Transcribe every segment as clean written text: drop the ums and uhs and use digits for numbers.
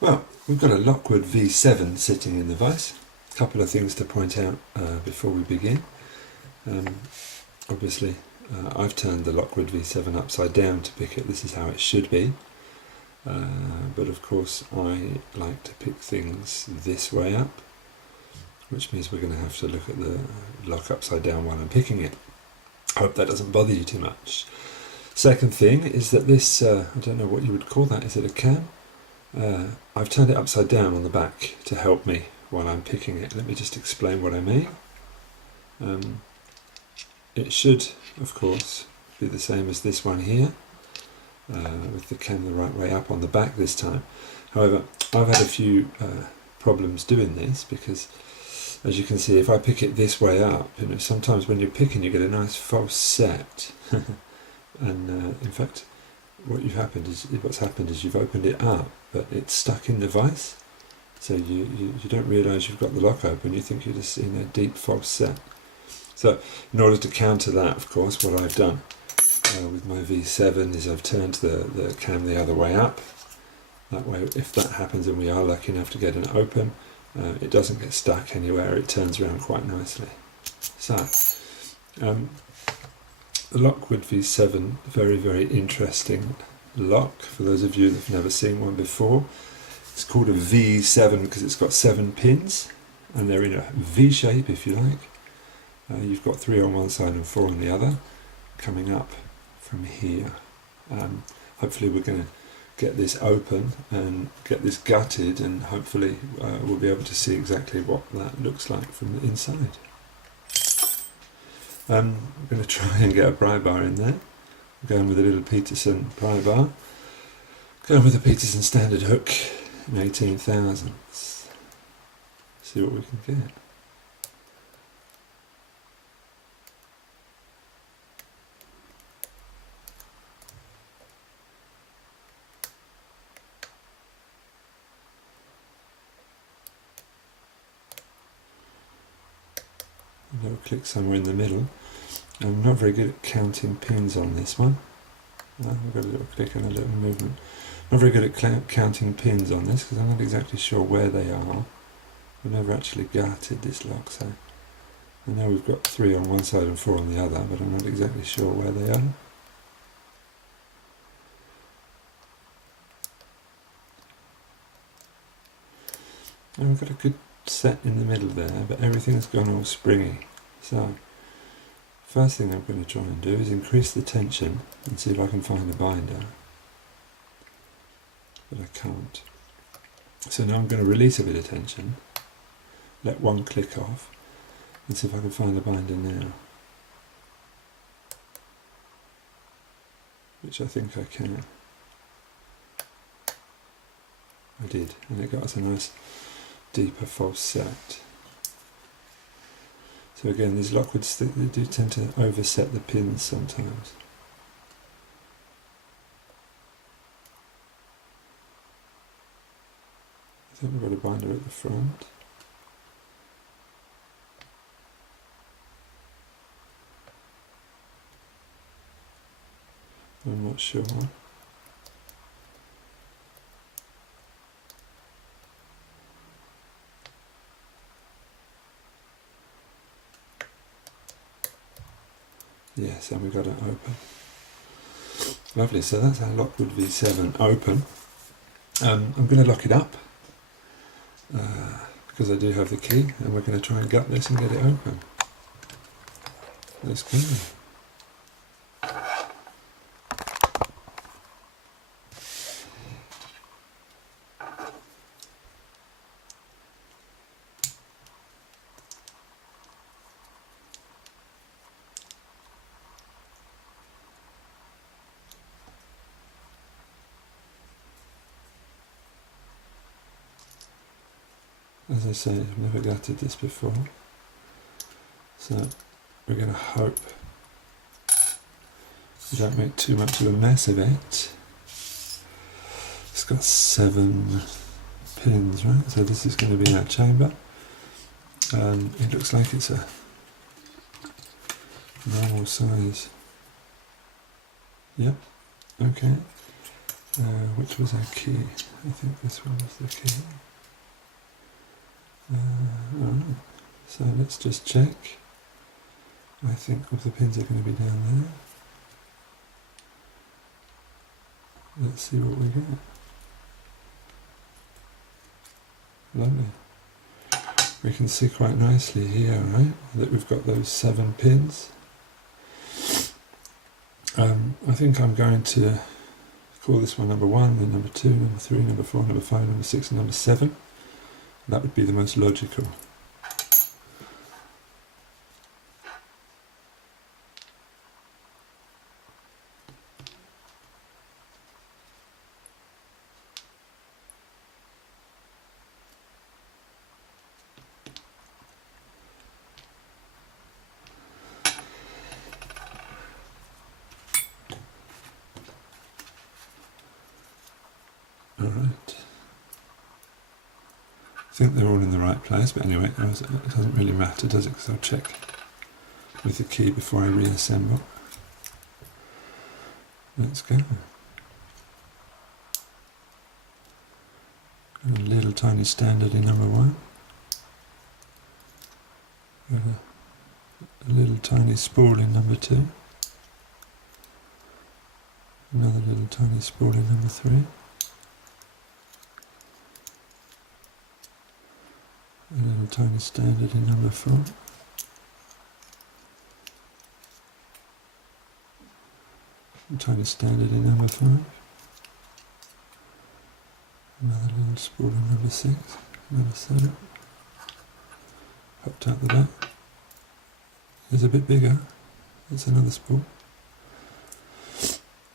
Well, we've got a Lockwood V7 sitting in the vise. A couple of things to point out before we begin. Obviously, I've turned the Lockwood V7 upside down to pick it. This is how it should be. But of course, I like to pick things this way up, which means we're going to have to look at the lock upside down while I'm picking it. I hope that doesn't bother you too much. Second thing is that this, I don't know what you would call that, is it a cam? I've turned it upside down on the back to help me while I'm picking it. Let me just explain what I mean. It should, of course, be the same as this one here, with the cam the right way up on the back this time. However, I've had a few problems doing this because, as you can see, if I pick it this way up, sometimes when you're picking you get a nice false set. And in fact, what's happened is you've opened it up, but it's stuck in the vise. So you don't realise you've got the lock open, you think you're just in a deep false set. So in order to counter that, of course, what I've done with my V7 is I've turned the cam the other way up. That way, if that happens and we are lucky enough to get it open, it doesn't get stuck anywhere, it turns around quite nicely. So, the Lockwood V7, very, very interesting lock for those of you that have never seen one before. It's called a V7 because it's got 7 pins and they're in a V shape, if you like. You've got 3 on one side and 4 on the other coming up from here. Hopefully we're going to get this open and get this gutted, and hopefully we'll be able to see exactly what that looks like from the inside. I'm going to try and get a pry bar in there. I'm going with a little Peterson pry bar. Going with a Peterson standard hook in 18 thousandths. See what we can get. A little click somewhere in the middle. I'm not very good at counting pins on this one. I've got a little click and a little movement. Not very good at counting pins on this because I'm not exactly sure where they are. We've never actually gutted this lock, so I know we've got 3 on one side and 4 on the other, but I'm not exactly sure where they are. And we've got a good set in the middle there, but everything's gone all springy. So first thing I'm going to try and do is increase the tension and see if I can find a binder, but I can't. So now I'm going to release a bit of tension, let one click off, and see if I can find a binder now, which I think I can. I did, and it got us a nice deeper false set. So again, these Lockwoods, they do tend to overset the pins sometimes. I think we've got a binder at the front. I'm not sure. Yes, and we've got it open. Lovely, so that's our Lockwood V7 open. I'm going to lock it up because I do have the key, and we're going to try and gut this and get it open. Let's go. As I say, I've never gutted this before, so we're going to hope we don't make too much of a mess of it. It's got 7 pins, right? So this is going to be our chamber. It looks like it's a normal size. Yep, okay. which was our key? I think this one was the key. Alright, so let's just check. I think all the pins are going to be down there. Let's see what we get. Lovely. We can see quite nicely here, right, that we've got those 7 pins. I think I'm going to call this one number 1, then number 2, number 3, number 4, number 5, number 6, and number 7. That would be the most logical. Alright. I think they're all in the right place, but anyway, it doesn't really matter, does it? Because I'll check with the key before I reassemble. Let's go. A little tiny standard in number 1. A little tiny spool in number 2. Another little tiny spool in number 3. A little tiny standard in number 4. A tiny standard in number 5. Another little spool in number 6. Number 7. Popped out the back. It's a bit bigger. It's another spool.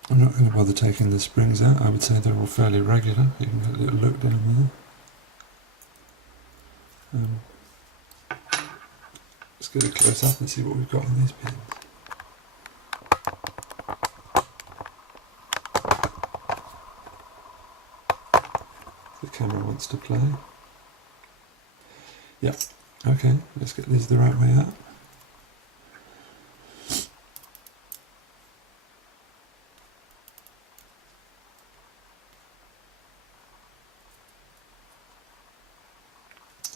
I'm not going to bother taking the springs out. I would say they're all fairly regular. You can get a little look down there. Let's get a close up and see what we've got on these pins. The camera wants to play. Yep, okay, let's get these the right way up.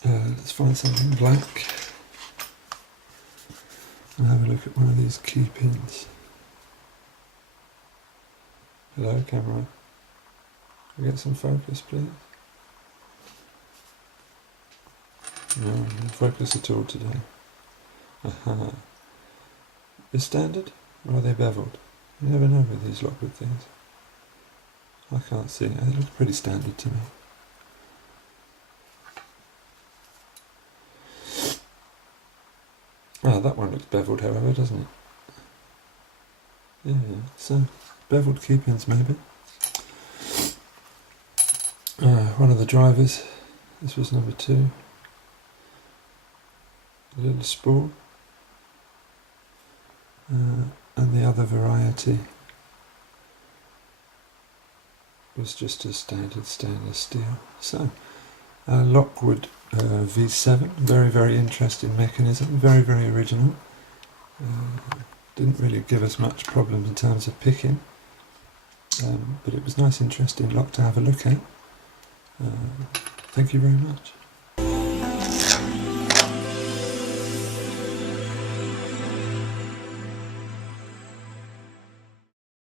Let's find something black and have a look at one of these key pins. Hello, camera. Can we get some focus, please? No focus at all today. Aha. They're standard, or are they beveled? You never know with these Lockwood things. I can't see. They look pretty standard to me. Ah, that one looks beveled, however, doesn't it? Yeah, so beveled key pins maybe. One of the drivers, this was number 2. A little spool. And the other variety was just a standard stainless steel. So, Lockwood V7, very, very interesting mechanism, very, very original. Didn't really give us much problem in terms of picking, but it was nice, interesting lock to have a look at. Thank you very much.